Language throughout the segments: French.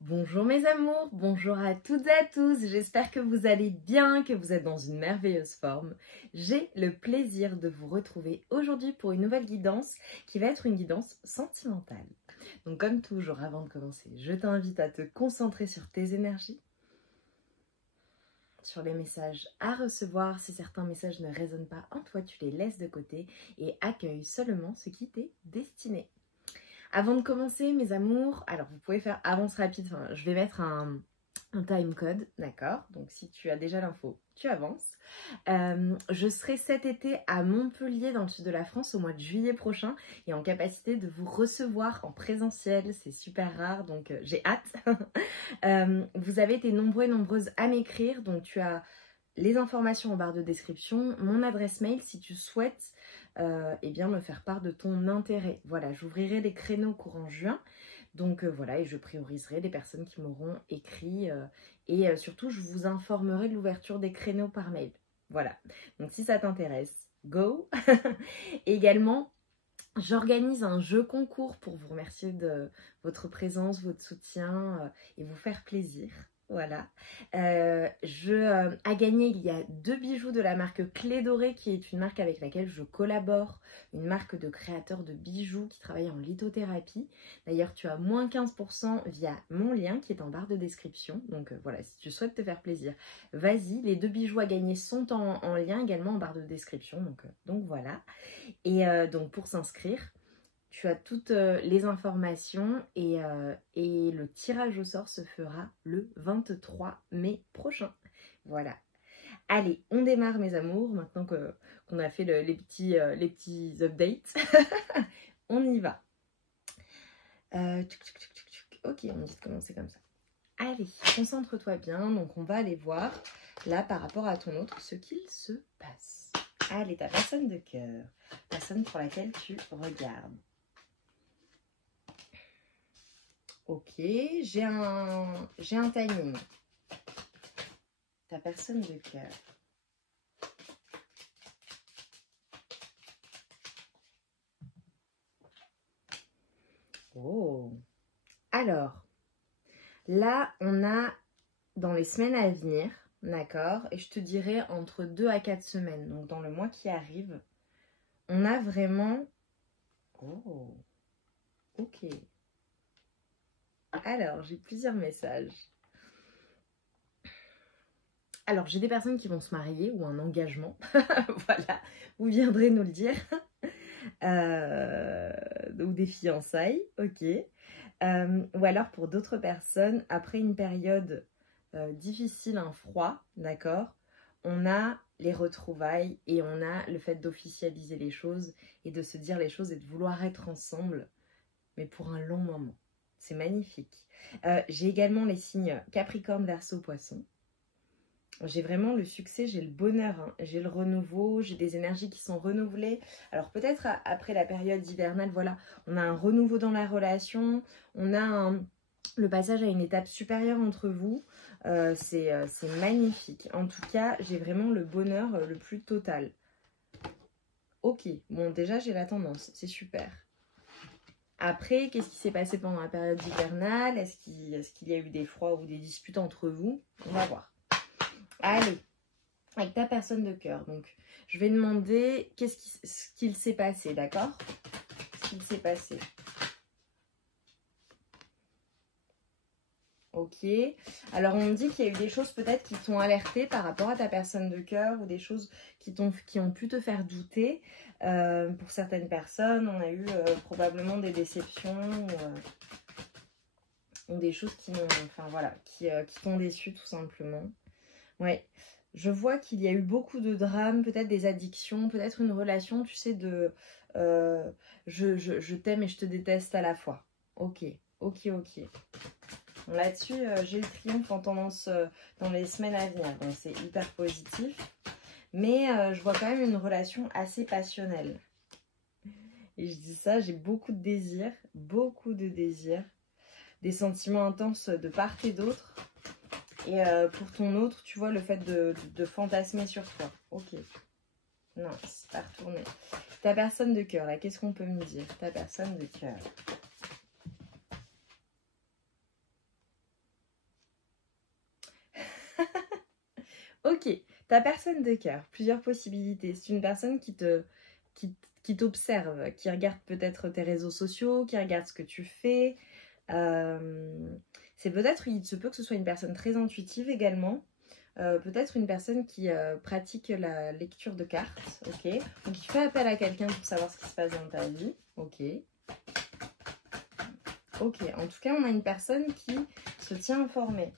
Bonjour mes amours, bonjour à toutes et à tous, j'espère que vous allez bien, que vous êtes dans une merveilleuse forme. J'ai le plaisir de vous retrouver aujourd'hui pour une nouvelle guidance qui va être une guidance sentimentale. Donc comme toujours, avant de commencer, je t'invite à te concentrer sur tes énergies, sur les messages à recevoir. Si certains messages ne résonnent pas en toi, tu les laisses de côté et accueille seulement ce qui t'est destiné. Avant de commencer, mes amours, alors vous pouvez faire avance rapide, enfin, je vais mettre un time code, d'accord? Donc si tu as déjà l'info, tu avances. Je serai cet été à Montpellier, dans le sud de la France, au mois de juillet prochain, et en capacité de vous recevoir en présentiel. C'est super rare, donc j'ai hâte. Vous avez été nombreux et nombreuses à m'écrire, donc tu as les informations en barre de description, mon adresse mail si tu souhaites eh bien me faire part de ton intérêt. Voilà, j'ouvrirai des créneaux courant juin. Donc voilà, et je prioriserai les personnes qui m'auront écrit et surtout je vous informerai de l'ouverture des créneaux par mail. Voilà, donc si ça t'intéresse, go. Également, j'organise un jeu concours pour vous remercier de votre présence, votre soutien et vous faire plaisir. Voilà. À gagner, il y a 2 bijoux de la marque Clé Dorée, qui est une marque avec laquelle je collabore, une marque de créateurs de bijoux qui travaille en lithothérapie. D'ailleurs, tu as moins 15% via mon lien qui est en barre de description. Donc voilà, si tu souhaites te faire plaisir, vas-y. Les 2 bijoux à gagner sont en lien également en barre de description. Donc voilà. Et donc pour s'inscrire, tu as toutes les informations et le tirage au sort se fera le 23 mai prochain. Voilà. Allez, on démarre mes amours, maintenant qu'on a fait les petits updates. On y va. Ok, on dit de commencer comme ça. Allez, concentre-toi bien. Donc on va aller voir là par rapport à ton autre ce qu'il se passe. Allez, ta personne de cœur, personne pour laquelle tu regardes. Ok, j'ai un timing. Ta personne de cœur. Oh. Alors, là, on a dans les semaines à venir, d'accord? Et je te dirais entre 2 à 4 semaines, donc dans le mois qui arrive, on a vraiment... Oh, ok. Alors, j'ai plusieurs messages. Alors, j'ai des personnes qui vont se marier ou un engagement. Voilà, vous viendrez nous le dire. Ou des fiançailles, ok. Ou alors pour d'autres personnes, après une période difficile, un froid, d'accord, on a les retrouvailles et on a le fait d'officialiser les choses et de se dire les choses et de vouloir être ensemble, mais pour un long moment. C'est magnifique. J'ai également les signes Capricorne, Verseau, Poisson. J'ai vraiment le succès, j'ai le bonheur, hein. J'ai le renouveau, j'ai des énergies qui sont renouvelées. Alors peut-être après la période hivernale, voilà, on a un renouveau dans la relation, on a le passage à une étape supérieure entre vous. C'est magnifique. En tout cas, j'ai vraiment le bonheur le plus total. Ok, bon déjà j'ai la tendance, c'est super. Après, qu'est-ce qui s'est passé pendant la période hivernale? Est-ce qu'il y a eu des froids ou des disputes entre vous? On va voir. Allez, avec ta personne de cœur. Donc, je vais demander ce qu'il s'est passé, d'accord? Ce qu'il s'est passé. Ok. Alors, on me dit qu'il y a eu des choses peut-être qui t'ont alerté par rapport à ta personne de cœur ou des choses qui ont pu te faire douter. Pour certaines personnes, on a eu probablement des déceptions ou des choses qui t'ont déçu tout simplement. Ouais. Je vois qu'il y a eu beaucoup de drames, peut-être des addictions, peut-être une relation, tu sais, de je t'aime et je te déteste à la fois. Ok, ok, ok. Bon, là-dessus, j'ai le triomphe en tendance dans les semaines à venir, donc c'est hyper positif. Mais je vois quand même une relation assez passionnelle. Et je dis ça, j'ai beaucoup de désirs, des sentiments intenses de part et d'autre. Et pour ton autre, tu vois, le fait de fantasmer sur toi. Ok. Non, c'est pas retourné. Ta personne de cœur, là, qu'est-ce qu'on peut me dire? Ta personne de cœur. Ok, ta personne de cœur, plusieurs possibilités. C'est une personne qui t'observe, qui regarde peut-être tes réseaux sociaux, qui regarde ce que tu fais. C'est peut-être, il se peut que ce soit une personne très intuitive également. Peut-être une personne qui pratique la lecture de cartes, ok. Donc qui fait appel à quelqu'un pour savoir ce qui se passe dans ta vie, ok. Ok, en tout cas, on a une personne qui se tient informée.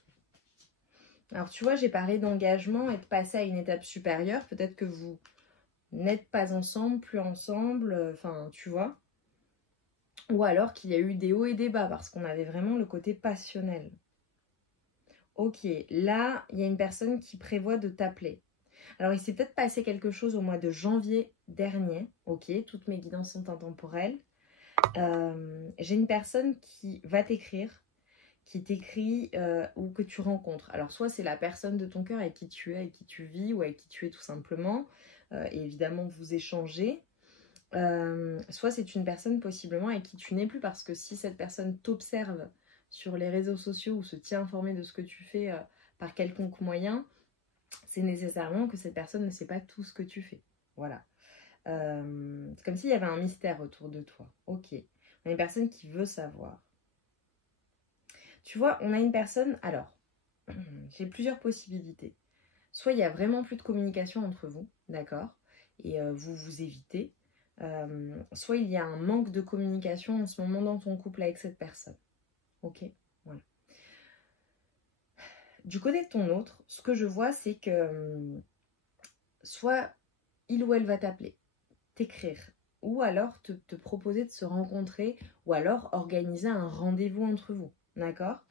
Alors, tu vois, j'ai parlé d'engagement et de passer à une étape supérieure. Peut-être que vous n'êtes pas ensemble, plus ensemble, enfin, tu vois. Ou alors qu'il y a eu des hauts et des bas, parce qu'on avait vraiment le côté passionnel. Ok, là, il y a une personne qui prévoit de t'appeler. Alors, il s'est peut-être passé quelque chose au mois de janvier dernier. Ok, toutes mes guidances sont intemporelles. J'ai une personne qui va t'écrire, qui t'écrit ou que tu rencontres. Alors, soit c'est la personne de ton cœur avec qui tu es, avec qui tu vis ou avec qui tu es tout simplement. Et évidemment, vous échangez. Soit c'est une personne possiblement avec qui tu n'es plus parce que si cette personne t'observe sur les réseaux sociaux ou se tient informée de ce que tu fais par quelconque moyen, c'est nécessairement que cette personne ne sait pas tout ce que tu fais. Voilà. C'est comme s'il y avait un mystère autour de toi. Ok. On a une personne qui veut savoir. Tu vois, on a une personne... Alors, j'ai plusieurs possibilités. Soit il y a vraiment plus de communication entre vous, d'accord, et vous vous évitez. Soit il y a un manque de communication en ce moment dans ton couple avec cette personne. Ok, voilà. Du côté de ton autre, ce que je vois, c'est que soit il ou elle va t'appeler, t'écrire, ou alors te proposer de se rencontrer, ou alors organiser un rendez-vous entre vous, d'accord.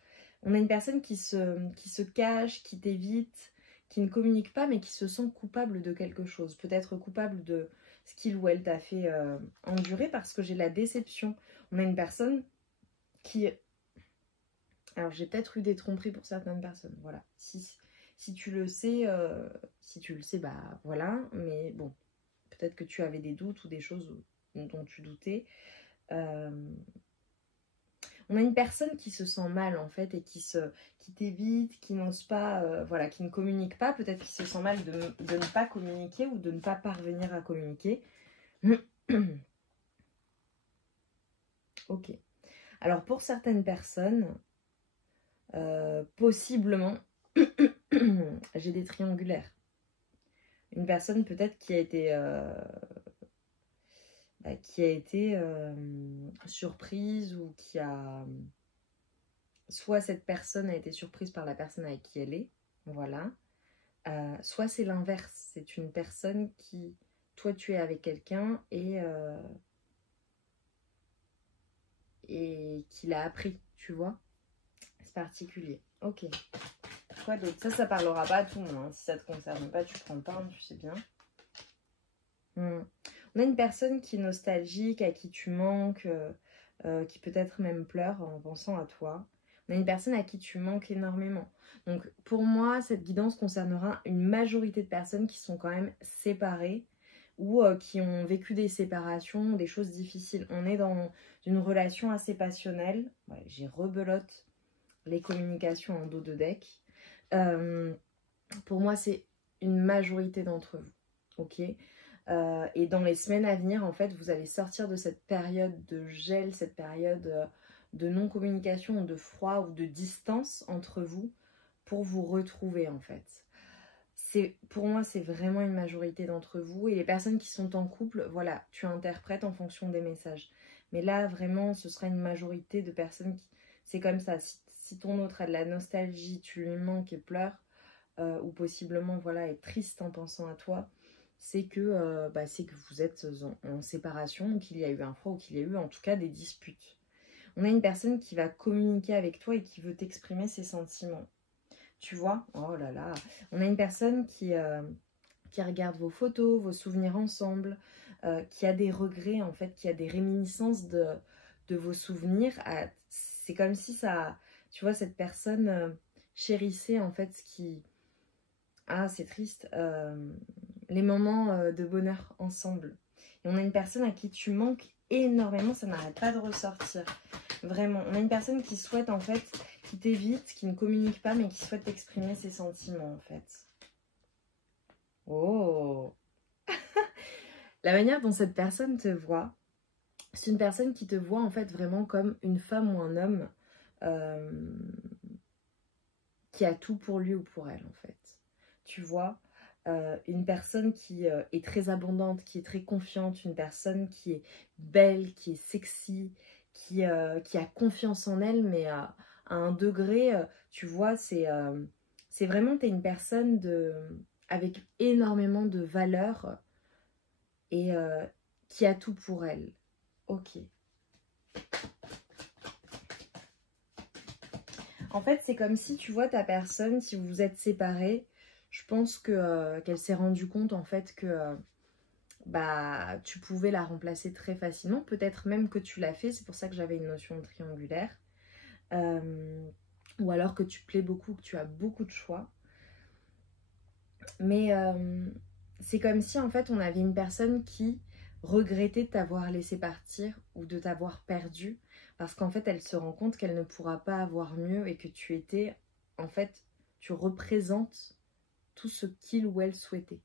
On a une personne qui se cache, qui t'évite, qui ne communique pas, mais qui se sent coupable de quelque chose. Peut-être coupable de ce qu'il ou elle t'a fait endurer, parce que j'ai la déception. On a une personne qui... Alors, j'ai peut-être eu des tromperies pour certaines personnes, voilà. Si tu le sais, bah voilà. Mais bon, peut-être que tu avais des doutes ou des choses dont tu doutais. On a une personne qui se sent mal en fait et qui t'évite, qui n'ose pas, voilà, qui ne communique pas. Peut-être qui se sent mal de ne pas communiquer ou de ne pas parvenir à communiquer. Ok. Alors pour certaines personnes, possiblement, j'ai des triangulaires. Une personne peut-être qui a été surprise ou qui a... Soit cette personne a été surprise par la personne avec qui elle est, voilà. Soit c'est l'inverse, c'est une personne qui... Toi, tu es avec quelqu'un et qui l'a appris, tu vois. C'est particulier. Ok. Quoi d'autre? Ça parlera pas à tout le monde. Hein. Si ça te concerne pas, tu prends pas, tu sais bien. On a une personne qui est nostalgique, à qui tu manques, qui peut-être même pleure en pensant à toi. On a une personne à qui tu manques énormément. Donc pour moi, cette guidance concernera une majorité de personnes qui sont quand même séparées ou qui ont vécu des séparations, des choses difficiles. On est dans une relation assez passionnelle. Ouais, j'ai rebelote les communications en dos de deck. Pour moi, c'est une majorité d'entre vous. Ok. Et dans les semaines à venir, en fait, vous allez sortir de cette période de gel, cette période de non-communication, de froid ou de distance entre vous pour vous retrouver, en fait. Pour moi, c'est vraiment une majorité d'entre vous. Et les personnes qui sont en couple, voilà, tu interprètes en fonction des messages. Mais là, vraiment, ce sera une majorité de personnes qui... C'est comme ça. Si ton autre a de la nostalgie, tu lui manques et pleure, ou possiblement, voilà, est triste en pensant à toi, c'est que vous êtes en séparation, ou qu'il y a eu un froid, ou qu'il y a eu en tout cas des disputes. On a une personne qui va communiquer avec toi et qui veut t'exprimer ses sentiments. Tu vois? Oh là là. On a une personne qui regarde vos photos, vos souvenirs ensemble, qui a des regrets en fait, qui a des réminiscences de vos souvenirs. C'est comme si ça, tu vois, cette personne chérissait en fait ce qui... Ah, c'est triste. Les moments de bonheur ensemble. Et on a une personne à qui tu manques énormément, ça n'arrête pas de ressortir. Vraiment, on a une personne qui souhaite en fait, qui t'évite, qui ne communique pas, mais qui souhaite exprimer ses sentiments en fait. Oh. La manière dont cette personne te voit, c'est une personne qui te voit en fait vraiment comme une femme ou un homme euh, qui a tout pour lui ou pour elle en fait. Tu vois, une personne qui est très abondante, qui est très confiante, une personne qui est belle, qui est sexy, qui a confiance en elle, mais à un degré, tu vois, c'est vraiment, t'es une personne avec énormément de valeur et qui a tout pour elle. Ok. En fait, c'est comme si tu vois ta personne, si vous vous êtes séparés, je pense que qu'elle s'est rendue compte en fait que bah tu pouvais la remplacer très facilement. Peut-être même que tu l'as fait, c'est pour ça que j'avais une notion de triangulaire. Euh, ou alors que tu plais beaucoup, que tu as beaucoup de choix. Mais c'est comme si en fait on avait une personne qui regrettait de t'avoir laissé partir ou de t'avoir perdu parce qu'en fait elle se rend compte qu'elle ne pourra pas avoir mieux et que tu étais en fait tu représentes tout ce qu'il ou elle souhaitait.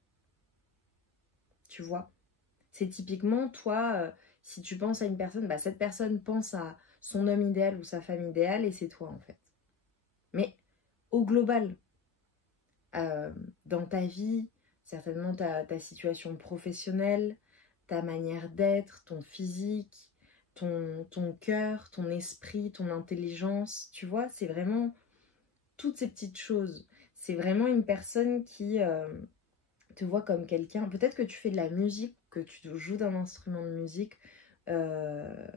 Tu vois? C'est typiquement toi si tu penses à une personne, bah, cette personne pense à son homme idéal ou sa femme idéale et c'est toi en fait. Mais au global, euh, dans ta vie, certainement ta situation professionnelle, ta manière d'être, ton physique, ton cœur, ton esprit, ton intelligence, tu vois, c'est vraiment toutes ces petites choses. C'est vraiment une personne qui te voit comme quelqu'un. Peut-être que tu fais de la musique, que tu joues d'un instrument de musique. Euh,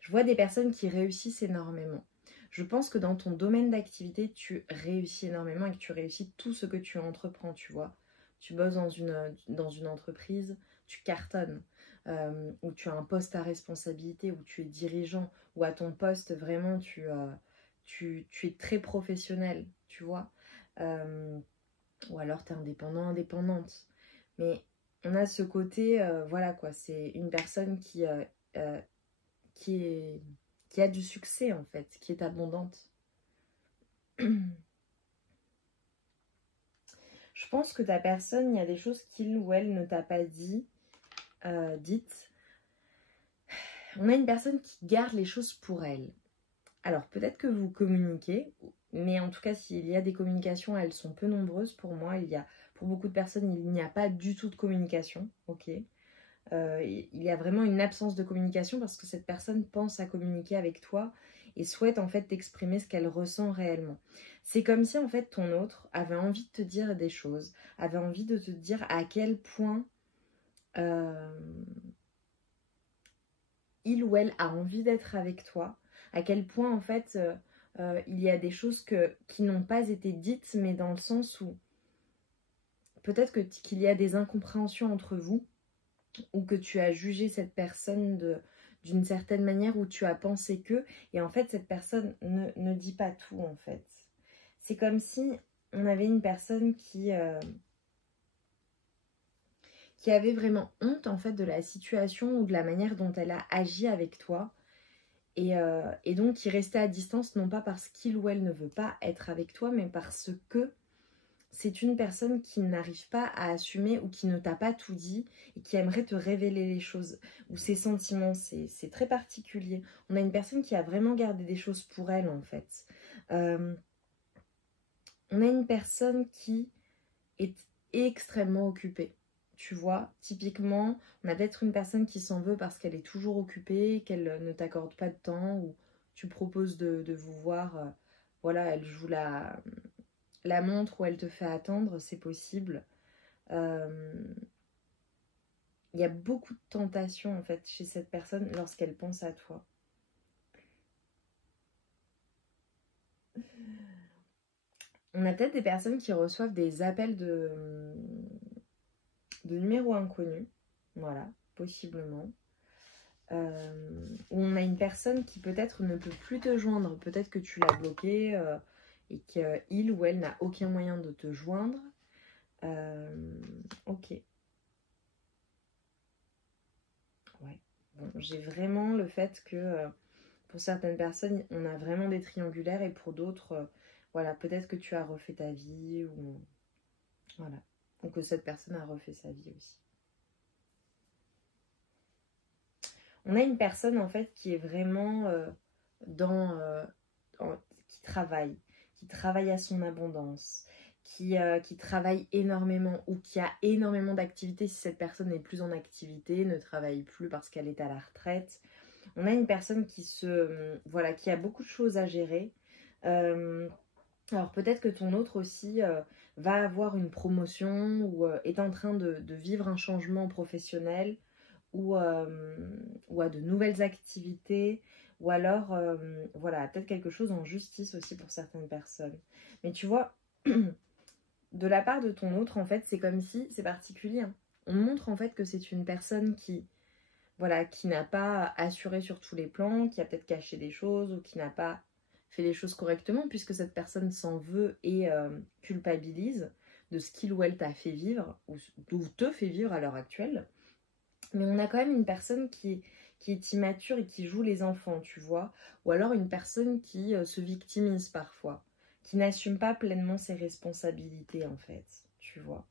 je vois des personnes qui réussissent énormément. Je pense que dans ton domaine d'activité, tu réussis énormément et que tu réussis tout ce que tu entreprends, tu vois. Tu bosses dans une entreprise, tu cartonnes, ou tu as un poste à responsabilité, où tu es dirigeant, ou à ton poste, vraiment, tu es très professionnel, tu vois. Ou alors tu es indépendant, indépendante. Mais on a ce côté, voilà quoi, c'est une personne euh, qui, est, qui a du succès en fait, qui est abondante. Je pense que ta personne, il y a des choses qu'il ou elle ne t'a pas dites. On a une personne qui garde les choses pour elle. Alors peut-être que vous communiquez, mais en tout cas s'il y a des communications, elles sont peu nombreuses pour moi. Pour beaucoup de personnes, il n'y a pas du tout de communication, ok. Il y a vraiment une absence de communication parce que cette personne pense à communiquer avec toi et souhaite en fait t'exprimer ce qu'elle ressent réellement. C'est comme si en fait ton autre avait envie de te dire des choses, avait envie de te dire à quel point euh, il ou elle a envie d'être avec toi, à quel point en fait il y a des choses qui n'ont pas été dites, mais dans le sens où peut-être qu'il y a des incompréhensions entre vous ou que tu as jugé cette personne d'une certaine manière où tu as pensé que, et en fait cette personne ne dit pas tout en fait. C'est comme si on avait une personne qui avait vraiment honte en fait de la situation ou de la manière dont elle a agi avec toi et donc qui restait à distance non pas parce qu'il ou elle ne veut pas être avec toi mais parce que c'est une personne qui n'arrive pas à assumer ou qui ne t'a pas tout dit et qui aimerait te révéler les choses ou ses sentiments. C'est très particulier. On a une personne qui a vraiment gardé des choses pour elle en fait. Euh, on a une personne qui est extrêmement occupée. Tu vois, typiquement, on a peut-être une personne qui s'en veut parce qu'elle est toujours occupée, qu'elle ne t'accorde pas de temps ou tu proposes de vous voir. Voilà, elle joue la montre ou elle te fait attendre, c'est possible. Euh, Il y a beaucoup de tentation en fait chez cette personne lorsqu'elle pense à toi. On a peut-être des personnes qui reçoivent des appels de numéros inconnus. Voilà, possiblement. Où on a une personne qui peut-être ne peut plus te joindre. Peut-être que tu l'as bloqué et qu'il ou elle n'a aucun moyen de te joindre. Ok. Ouais. Bon, j'ai vraiment le fait que pour certaines personnes, on a vraiment des triangulaires et pour d'autres, voilà, peut-être que tu as refait ta vie ou voilà. ou que cette personne a refait sa vie aussi. On a une personne en fait qui est vraiment qui travaille à son abondance, qui travaille énormément ou qui a énormément d'activités si cette personne n'est plus en activité, ne travaille plus parce qu'elle est à la retraite. On a une personne qui a beaucoup de choses à gérer. Alors peut-être que ton autre aussi va avoir une promotion ou est en train de vivre un changement professionnel ou a de nouvelles activités ou alors peut-être quelque chose en justice aussi pour certaines personnes. Mais tu vois, de la part de ton autre, en fait, c'est comme si, c'est particulier, hein. On montre en fait que c'est une personne qui n'a pas assuré sur tous les plans, qui a peut-être caché des choses ou qui n'a pas fait les choses correctement puisque cette personne s'en veut et culpabilise de ce qu'il ou elle t'a fait vivre ou te fait vivre à l'heure actuelle. Mais on a quand même une personne qui est immature et qui joue les enfants, tu vois. Ou alors une personne qui se victimise parfois, qui n'assume pas pleinement ses responsabilités en fait, tu vois.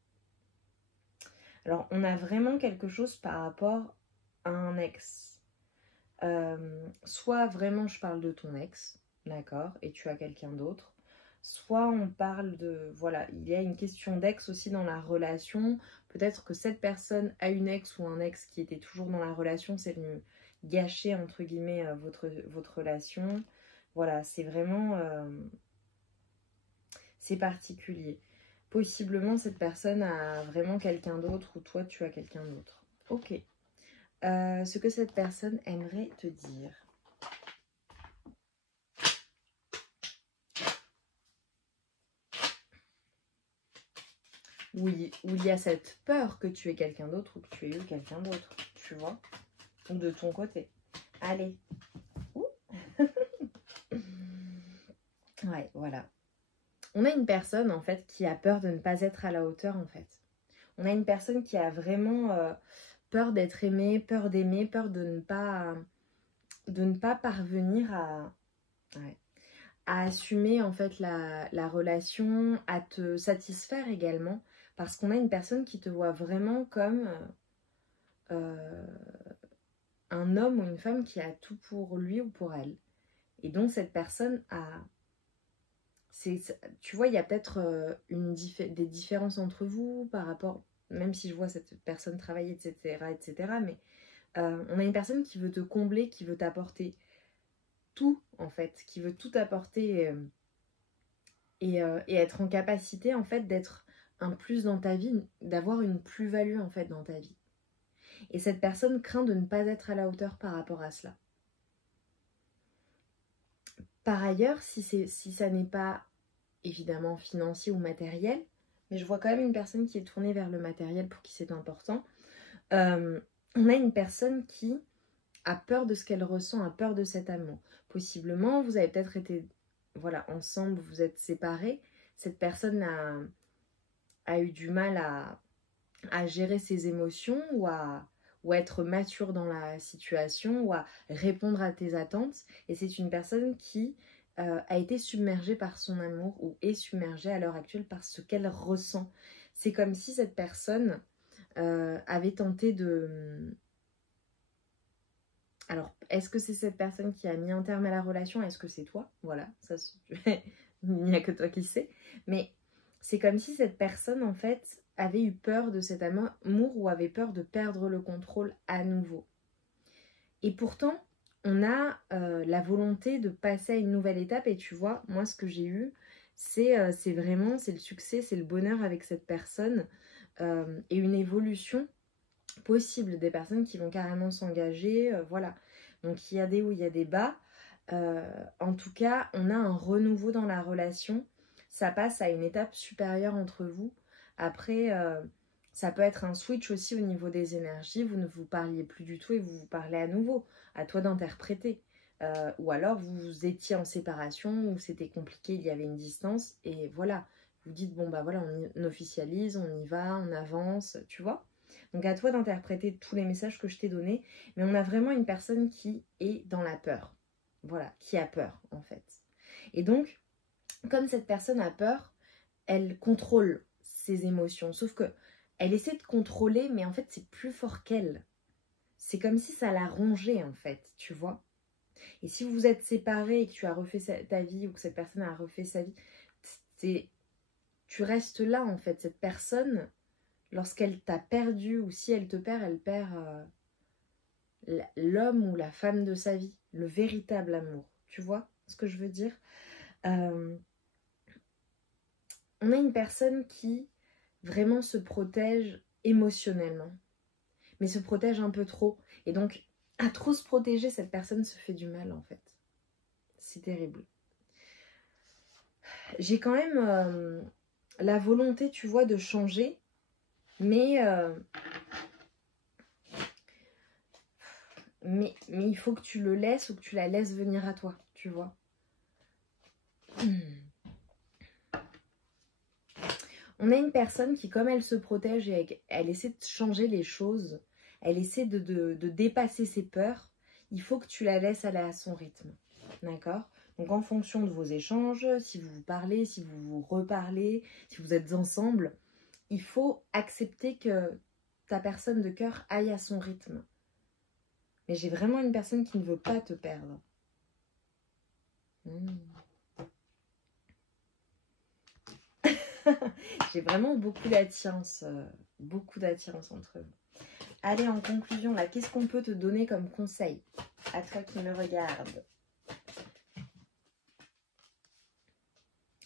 Alors on a vraiment quelque chose par rapport à un ex. Soit vraiment je parle de ton ex, d'accord, et tu as quelqu'un d'autre. Soit on parle de, voilà, il y a une question d'ex aussi dans la relation. Peut-être que cette personne a une ex ou un ex qui était toujours dans la relation, c'est venu gâcher, entre guillemets, votre relation. Voilà, c'est vraiment... c'est particulier. Possiblement, cette personne a vraiment quelqu'un d'autre ou toi, tu as quelqu'un d'autre. Ok. Ce que cette personne aimerait te dire. Oui, où il y a cette peur que tu aies quelqu'un d'autre ou que tu aies eu quelqu'un d'autre, tu vois, ou de ton côté. Allez. Ouh. Ouais, voilà. On a une personne, en fait, qui a peur de ne pas être à la hauteur, en fait. On a une personne qui a vraiment peur d'être aimée, peur d'aimer, peur de ne pas parvenir à assumer, en fait, la relation, à te satisfaire également. Parce qu'on a une personne qui te voit vraiment comme un homme ou une femme qui a tout pour lui ou pour elle. Et donc cette personne a... tu vois, il y a peut-être des différences entre vous par rapport... Même si je vois cette personne travailler, etc. Mais on a une personne qui veut te combler, qui veut t'apporter tout, en fait. Qui veut tout apporter et être en capacité, en fait, d'être un plus dans ta vie, d'avoir une plus-value, en fait, dans ta vie. Et cette personne craint de ne pas être à la hauteur par rapport à cela. Par ailleurs, si ça n'est pas évidemment financier ou matériel, mais je vois quand même une personne qui est tournée vers le matériel pour qui c'est important, on a une personne qui a peur de ce qu'elle ressent, a peur de cet amour. Possiblement, vous avez peut-être été ensemble, vous êtes séparés, cette personne a eu du mal à gérer ses émotions ou à être mature dans la situation ou à répondre à tes attentes. Et c'est une personne qui a été submergée par son amour ou est submergée à l'heure actuelle par ce qu'elle ressent. C'est comme si cette personne avait tenté de... Alors, est-ce que c'est cette personne qui a mis un terme à la relation? Est-ce que c'est toi? Voilà, ça, il n'y a que toi qui sais. Mais c'est comme si cette personne, en fait, avait eu peur de cet amour ou avait peur de perdre le contrôle à nouveau. Et pourtant, on a la volonté de passer à une nouvelle étape. Et tu vois, moi, ce que j'ai eu, c'est le succès, c'est le bonheur avec cette personne et une évolution possible des personnes qui vont carrément s'engager. Voilà. Donc, il y a des hauts, il y a des bas. En tout cas, on a un renouveau dans la relation. Ça passe à une étape supérieure entre vous. Après, ça peut être un switch aussi au niveau des énergies. Vous ne vous parliez plus du tout et vous vous parlez à nouveau. À toi d'interpréter. Ou alors, vous étiez en séparation ou c'était compliqué, il y avait une distance. Et voilà, vous dites, bon, bah voilà, on officialise, on y va, on avance, tu vois. Donc, à toi d'interpréter tous les messages que je t'ai donnés. Mais on a vraiment une personne qui est dans la peur. Voilà, qui a peur en fait. Et donc, comme cette personne a peur, elle contrôle ses émotions. Sauf que elle essaie de contrôler, mais en fait, c'est plus fort qu'elle. C'est comme si ça la rongeait, en fait, tu vois. Et si vous êtes séparés et que tu as refait ta vie ou que cette personne a refait sa vie, tu restes là, en fait. Cette personne, lorsqu'elle t'a perdu ou si elle te perd, elle perd l'homme ou la femme de sa vie. Le véritable amour. Tu vois ce que je veux dire? On a une personne qui vraiment se protège émotionnellement, mais se protège un peu trop. Et donc, à trop se protéger, cette personne se fait du mal, en fait. C'est terrible. J'ai quand même la volonté, tu vois, de changer, mais il faut que tu le laisses ou que tu la laisses venir à toi, tu vois. On a une personne qui, comme elle se protège et elle essaie de changer les choses, elle essaie de dépasser ses peurs, il faut que tu la laisses aller à son rythme. D'accord? Donc en fonction de vos échanges, si vous vous parlez, si vous vous reparlez, si vous êtes ensemble, il faut accepter que ta personne de cœur aille à son rythme. Mais j'ai vraiment une personne qui ne veut pas te perdre. J'ai vraiment beaucoup d'attirance entre vous. Allez, en conclusion, là, qu'est-ce qu'on peut te donner comme conseil à toi qui me regarde?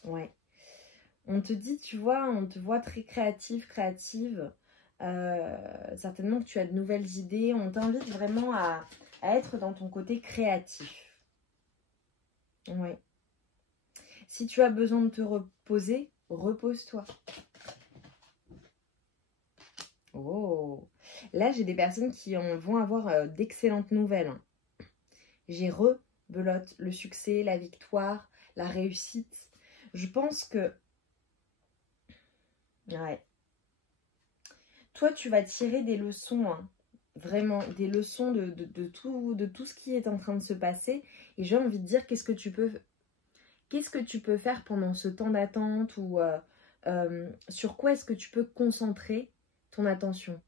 Ouais. On te dit, tu vois, on te voit très créative. Certainement que tu as de nouvelles idées. On t'invite vraiment à être dans ton côté créatif. Ouais. Si tu as besoin de te reposer, repose-toi. Oh. Là, j'ai des personnes qui vont avoir d'excellentes nouvelles. J'ai rebelote le succès, la victoire, la réussite. Je pense que... Ouais. Toi, tu vas tirer des leçons, hein. Vraiment, des leçons de tout ce qui est en train de se passer. Et j'ai envie de dire, qu'est-ce que tu peux faire pendant ce temps d'attente ou sur quoi est-ce que tu peux concentrer ton attention?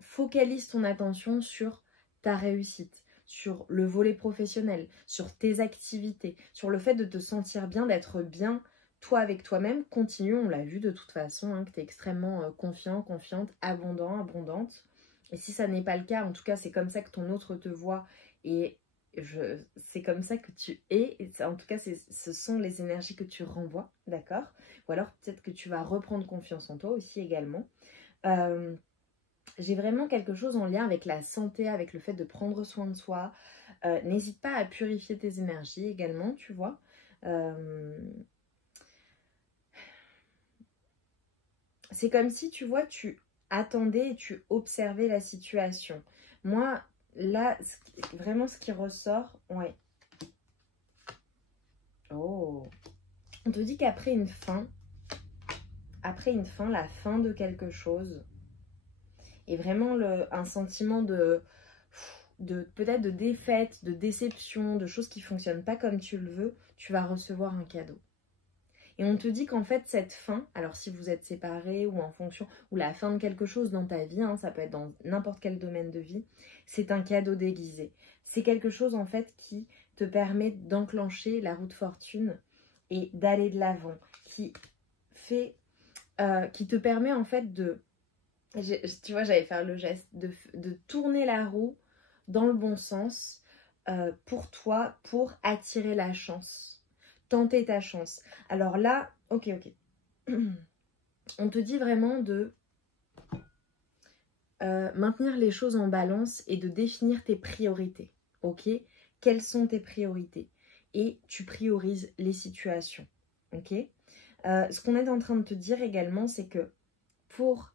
Focalise ton attention sur ta réussite, sur le volet professionnel, sur tes activités, sur le fait de te sentir bien, d'être bien, toi avec toi-même. Continue, on l'a vu de toute façon, hein, que tu es extrêmement confiant, confiante, abondant, abondante. Et si ça n'est pas le cas, en tout cas, c'est comme ça que ton autre te voit et c'est comme ça que tu es. Et en tout cas, ce sont les énergies que tu renvoies, d'accord? Ou alors peut-être que tu vas reprendre confiance en toi aussi également. J'ai vraiment quelque chose en lien avec la santé, avec le fait de prendre soin de soi. N'hésite pas à purifier tes énergies également, tu vois. C'est comme si, tu vois, tu attendais et tu observais la situation. Moi, là, vraiment ce qui ressort, ouais. Oh. On te dit qu'après une fin, la fin de quelque chose, et vraiment un sentiment de peut-être de défaite, de déception, de choses qui ne fonctionnent pas comme tu le veux, tu vas recevoir un cadeau. Et on te dit qu'en fait, cette fin, alors si vous êtes séparés ou en fonction, ou la fin de quelque chose dans ta vie, hein, ça peut être dans n'importe quel domaine de vie, c'est un cadeau déguisé. C'est quelque chose en fait qui te permet d'enclencher la roue de fortune et d'aller de l'avant, qui te permet en fait tu vois, j'allais faire le geste, de tourner la roue dans le bon sens pour toi, pour attirer la chance. Tenter ta chance. Alors là, ok. On te dit vraiment de maintenir les choses en balance et de définir tes priorités. Ok? Quelles sont tes priorités? Et tu priorises les situations. Ok? Ce qu'on est en train de te dire également, c'est que pour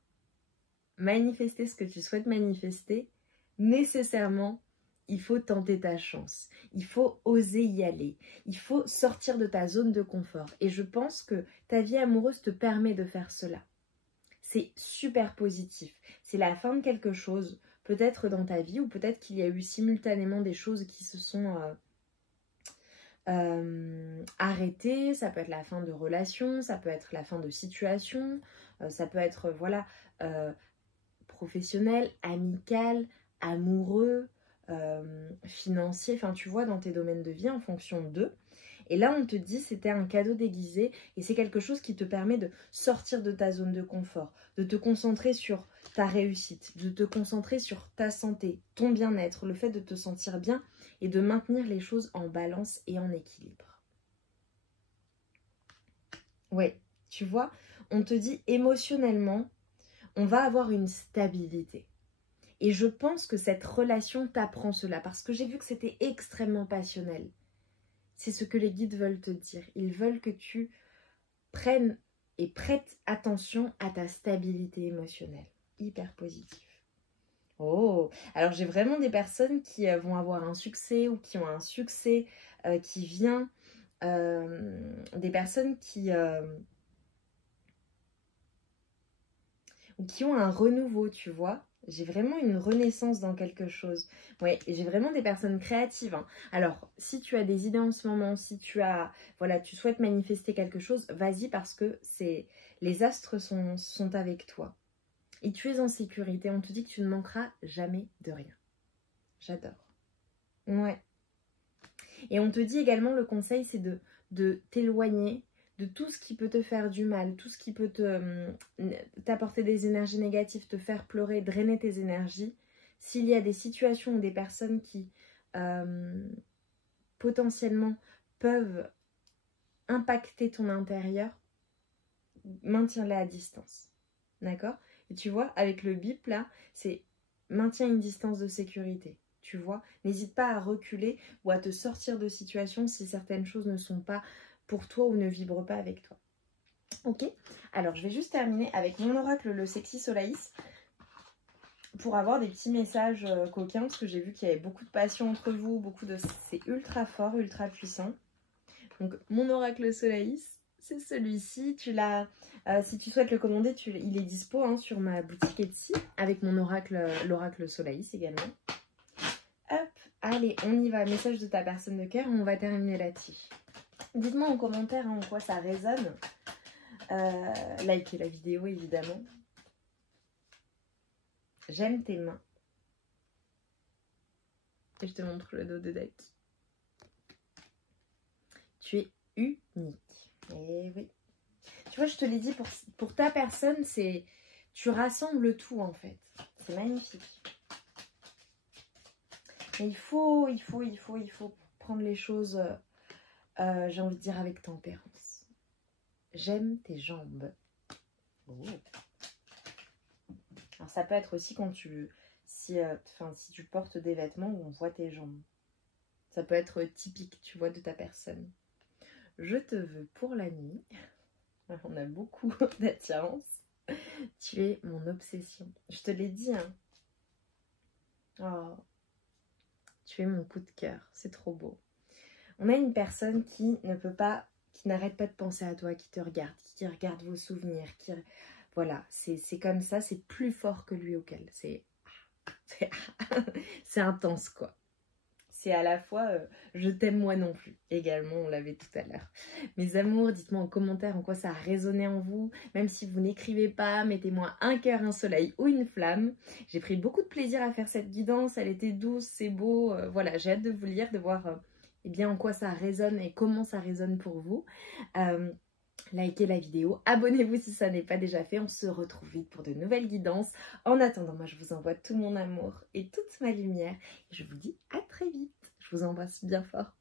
manifester ce que tu souhaites manifester, nécessairement, il faut tenter ta chance. Il faut oser y aller. Il faut sortir de ta zone de confort. Et je pense que ta vie amoureuse te permet de faire cela. C'est super positif. C'est la fin de quelque chose, peut-être dans ta vie, ou peut-être qu'il y a eu simultanément des choses qui se sont arrêter, ça peut être la fin de relation, ça peut être la fin de situation, ça peut être, voilà, professionnel, amical, amoureux, financier, enfin tu vois, dans tes domaines de vie en fonction d'eux. Et là, on te dit c'était un cadeau déguisé et c'est quelque chose qui te permet de sortir de ta zone de confort, de te concentrer sur ta réussite, de te concentrer sur ta santé, ton bien-être, le fait de te sentir bien et de maintenir les choses en balance et en équilibre. Ouais, tu vois, on te dit émotionnellement, on va avoir une stabilité. Et je pense que cette relation t'apprend cela parce que j'ai vu que c'était extrêmement passionnel. C'est ce que les guides veulent te dire. Ils veulent que tu prennes et prêtes attention à ta stabilité émotionnelle. Hyper positif. Oh, alors j'ai vraiment des personnes qui vont avoir un succès ou qui ont un succès qui vient. Des personnes qui ont un renouveau, tu vois. J'ai vraiment une renaissance dans quelque chose. Ouais, j'ai vraiment des personnes créatives, hein. Alors, si tu as des idées en ce moment, si tu as, voilà, tu souhaites manifester quelque chose, vas-y parce que les astres sont avec toi. Et tu es en sécurité. On te dit que tu ne manqueras jamais de rien. J'adore. Ouais. Et on te dit également, le conseil, c'est de t'éloigner de tout ce qui peut te faire du mal, tout ce qui peut t'apporter des énergies négatives, te faire pleurer, drainer tes énergies. S'il y a des situations ou des personnes qui potentiellement peuvent impacter ton intérieur, maintiens-les à distance. D'accord? Et tu vois, avec le bip là, c'est maintiens une distance de sécurité. Tu vois, n'hésite pas à reculer ou à te sortir de situation si certaines choses ne sont pas pour toi ou ne vibrent pas avec toi. Ok, alors je vais juste terminer avec mon oracle, le Sexy Solaïs, pour avoir des petits messages coquins, parce que j'ai vu qu'il y avait beaucoup de passion entre vous, c'est ultra fort, ultra puissant. Donc mon oracle Solaïs, c'est celui-ci. Tu l'as, si tu souhaites le commander, il est dispo hein, sur ma boutique Etsy, avec mon oracle, l'oracle Solaïs également. Hop, allez, on y va. Message de ta personne de cœur, on va terminer là-dessus. Dites-moi en commentaire hein, en quoi ça résonne. Likez la vidéo évidemment. J'aime tes mains. Et je te montre le dos de Daki. Tu es unique. Eh oui. Tu vois, je te l'ai dit, pour ta personne, tu rassembles tout en fait. C'est magnifique. Mais il faut prendre les choses, j'ai envie de dire, avec tempérance. J'aime tes jambes. Oh. Alors ça peut être aussi quand si tu portes des vêtements où on voit tes jambes. Ça peut être typique, tu vois, de ta personne. Je te veux pour la nuit. On a beaucoup d'attirance. Tu es mon obsession. Je te l'ai dit, hein. Oh. Tu es mon coup de cœur. C'est trop beau. On a une personne qui n'arrête pas de penser à toi, qui te regarde, qui regarde vos souvenirs, voilà, c'est comme ça, c'est plus fort que lui auquel. C'est intense, quoi. C'est à la fois je t'aime moi non plus. Également, on l'avait tout à l'heure. Mes amours, dites-moi en commentaire en quoi ça a résonné en vous. Même si vous n'écrivez pas, mettez-moi un cœur, un soleil ou une flamme. J'ai pris beaucoup de plaisir à faire cette guidance. Elle était douce, c'est beau. Voilà, j'ai hâte de vous lire, de voir eh bien, en quoi ça résonne et comment ça résonne pour vous. Likez la vidéo, abonnez-vous si ça n'est pas déjà fait. On se retrouve vite pour de nouvelles guidances. En attendant, moi je vous envoie tout mon amour et toute ma lumière. Et je vous dis à très vite. Je vous embrasse bien fort.